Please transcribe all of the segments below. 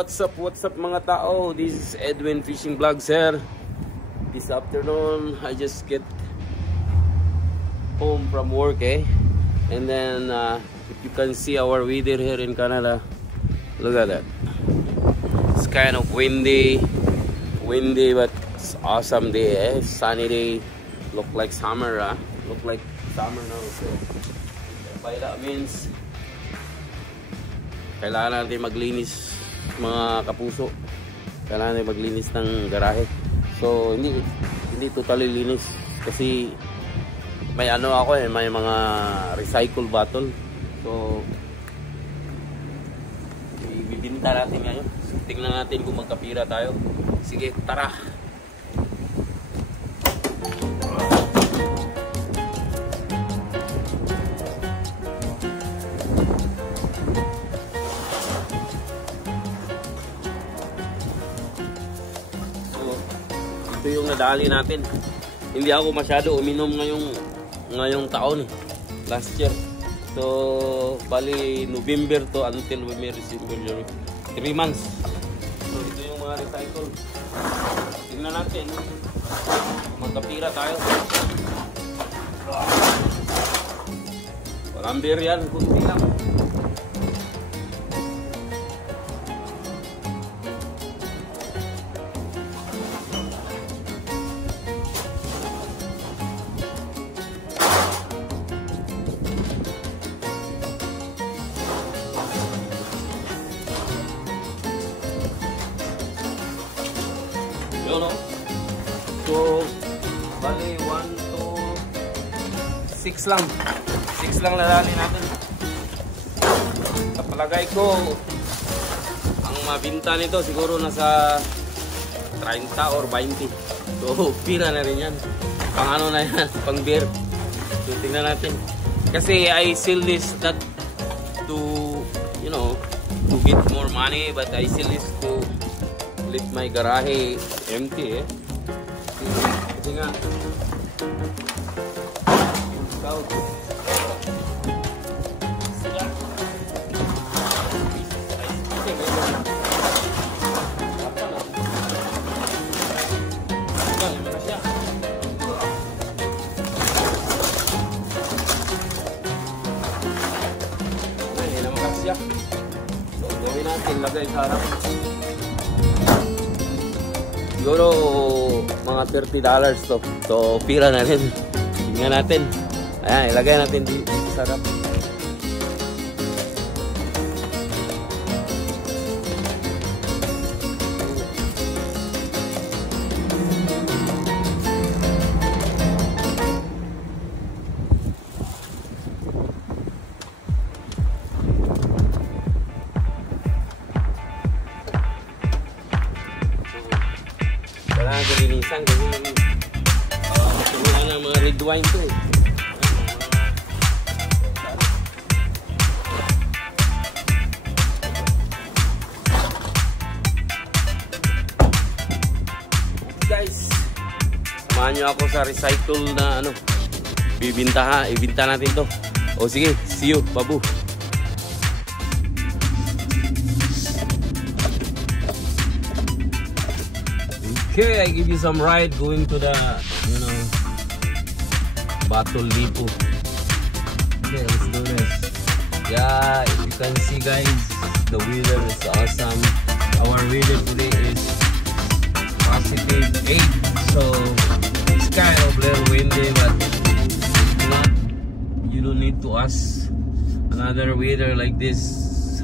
what's up mga tao? This is Edwin Fishing Vlog, sir. This afternoon, I just get home from work, and then if you can see our weather here in Canada, look at that. It's kind of windy, but it's awesome day, sunny day. Look like summer, look like summer now. So by that means, kailangan natin maglinis, mga kapuso. Kailangan natin maglinis ng garahe. So hindi totally linis kasi may ano ako may mga recycle bottle. So ibibinta natin ngayon. So, tingnan natin kung magkapira tayo. Sige, tara. Ito yung nadali natin. Hindi ako masyado uminom ngayong taon, last year. So bali November to until we may receive 3 months. So ito yung mga recycle. Tingnan natin magkapira tayo. Walang beer yan, kunti lang. So, bali 1 to 6 lang. 6 lang nadali natin. Kapalagay ko, ang mabinta nito siguro nasa 30 or 20. So, pira na rin yan. Pang ano na yan, pang beer. So, tingnan natin. Kasi I sell this not to, you know, to get more money, but I sell this to let my garahe empty, Kasi nga so gawin natin, lagay sa harap. Siguro mga $30 to. So pira na rin. Tingnan natin. Ayan, ilagay natin dito sa harap. Kailangan ko linisan kasi kailangan ng mga red wine to Guys, samahan nyo ako sa recycle na ibinta natin to. O sige, see you, babu. Okay, I give you some ride going to the, Battle Depot. Okay, let's do this. Yeah, if you can see, guys, the weather is awesome. Our weather today is +8, so it's kind of little windy, but you don't need to ask another weather like this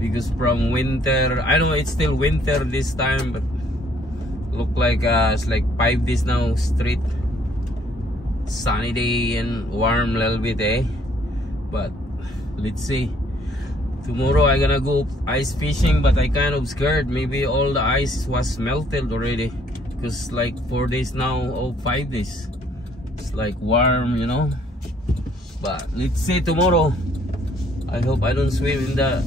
because from winter, I know it's still winter this time, but look like it's like 5 days now straight sunny day and warm little bit, but let's see. Tomorrow I'm gonna go ice fishing, but I kind of scared maybe all the ice was melted already because like 4 days now or 5 days it's like warm, but let's see tomorrow. I hope I don't swim in the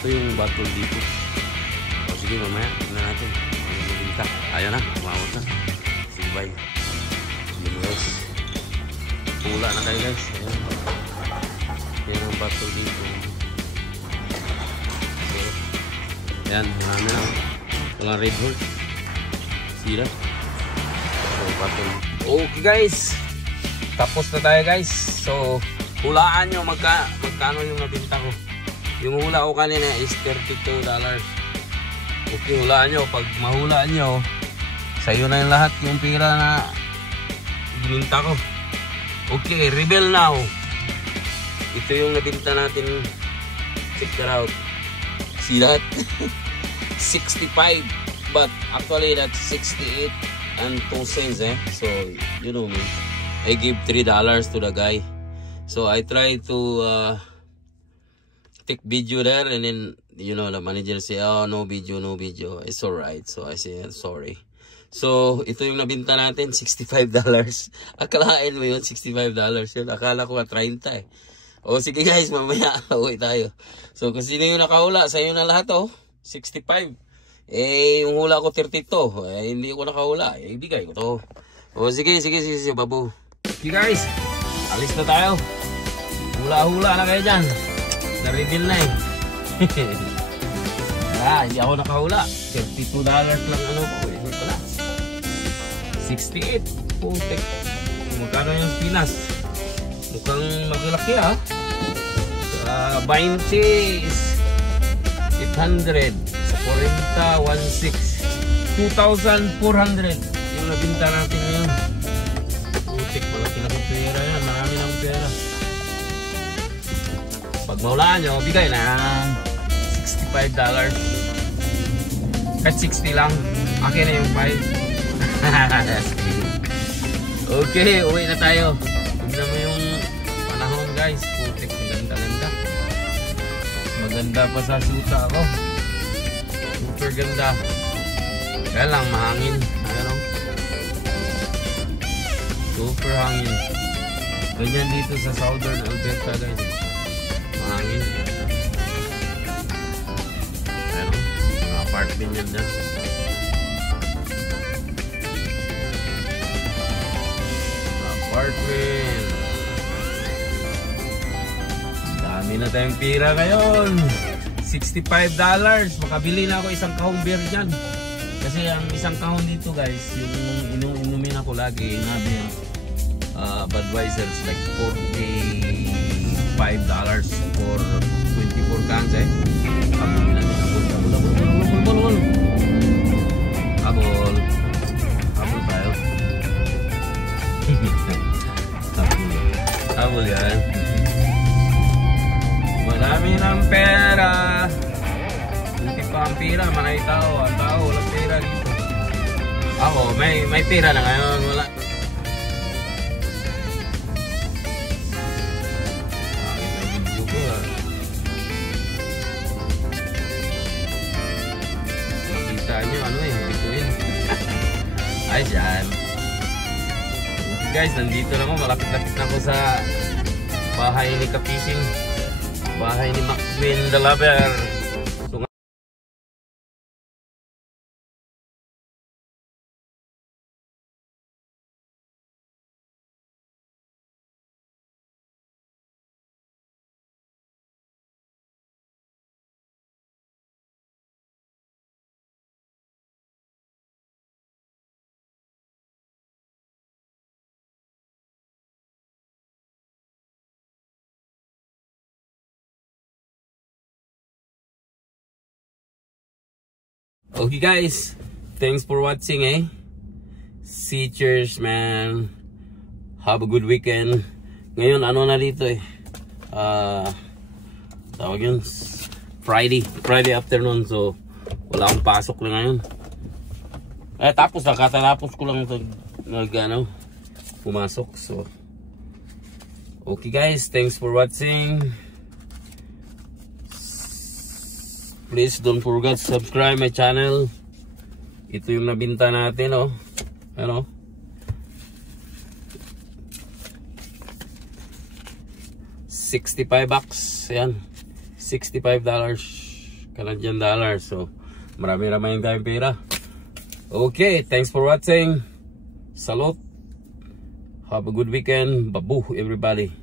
Ito yung battle dito. O sige, mamaya tingnan natin. Ano mabinta. Ayan na, umawag na. Sige, bye. Sige guys. Pula na kayo guys. Ayan. Ayan ang battle dito. So, ayan, marami na. Walang red horse. See that? So, battle. Okay guys. Tapos na tayo guys. So, hulaan nyo magkano yung nabinta ko. Yung hula ko kanina is $32. Okay, hulaan nyo. Pag mahulaan nyo, sa'yo na yung lahat yung pira na bininta ko. Okay, reveal now. Ito yung nabinta natin. Check that out. See that? 65. But actually that's 68 and 2 cents eh. So, you know me. I give $3 to the guy. So I try to take video there, and then you know the manager say, oh, no video. It's alright. So I say sorry. So ito yung nabinta natin, $65. Akalain mo yun, $65 yun. Akala ko 30 eh. O sige guys, mamaya uwi tayo. So kung sino yung nakahula, sa'yo na lahat oh. 65. Eh yung hula ko 32. Eh hindi ko nakahula. Eh ibigay ko to. O sige babu. Okay guys, alis na tayo. Hula-hula na kayo dyan. Na-reveal na eh. Hindi ako nakahula. $32 lang ano ko eh. Wala. 68. Putek. Magkano yung Pinas? Mukhang maglaki ah. 20 is 800. Sa 40, 16. 2,400. Yung nabinta natin ngayon. Putek. Malaki na ng pera yan. Marami ng pera. Pag maulaan nyo, bigay ng $65. Kahit 60 lang. Akin na yung 5. Okay, uwi na tayo. Tignan mo yung panahon guys. Putik, maganda-ganda. Maganda pa sa suta ako. Super ganda. Kaya lang, mahangin. Ano? Super hangin. Ganyan dito sa Southern Alberta guys. Mahangin. Ano? Mga apartment yan dyan. Apartment. Dami na tayong pira ngayon. $65. Makabili na ako isang kahong beer dyan. Kasi ang isang kahon dito guys, yung inumin ako lagi, nabi Budweiser's like $45 for 24 cans eh. Kabuli natin abol tayo. Abol yan. Marami ng pera. Hindi pa ang pera, manay tao. Ang tao, walang pera dito. Ako, may pera na ngayon. Wala. Ay, dyan. Okay guys, nandito na ako. Malapit-lapit na ako sa bahay ni Kapising. Bahay ni Maxwin the Lover. So, okay guys, thanks for watching See, cheers man. Have a good weekend. Ngayon ano na dito tawag yun, Friday afternoon, so wala akong pasok na ngayon. Tapos nakatatapos ko lang pumasok. So okay guys, thanks for watching. Please don't forget to subscribe my channel. Ito yung nabinta natin, ano? $65. Yan. $65 Canadian dollars. So, marami-rami tayong pera. Okay, thanks for watching. Salute. Have a good weekend. Babu, everybody.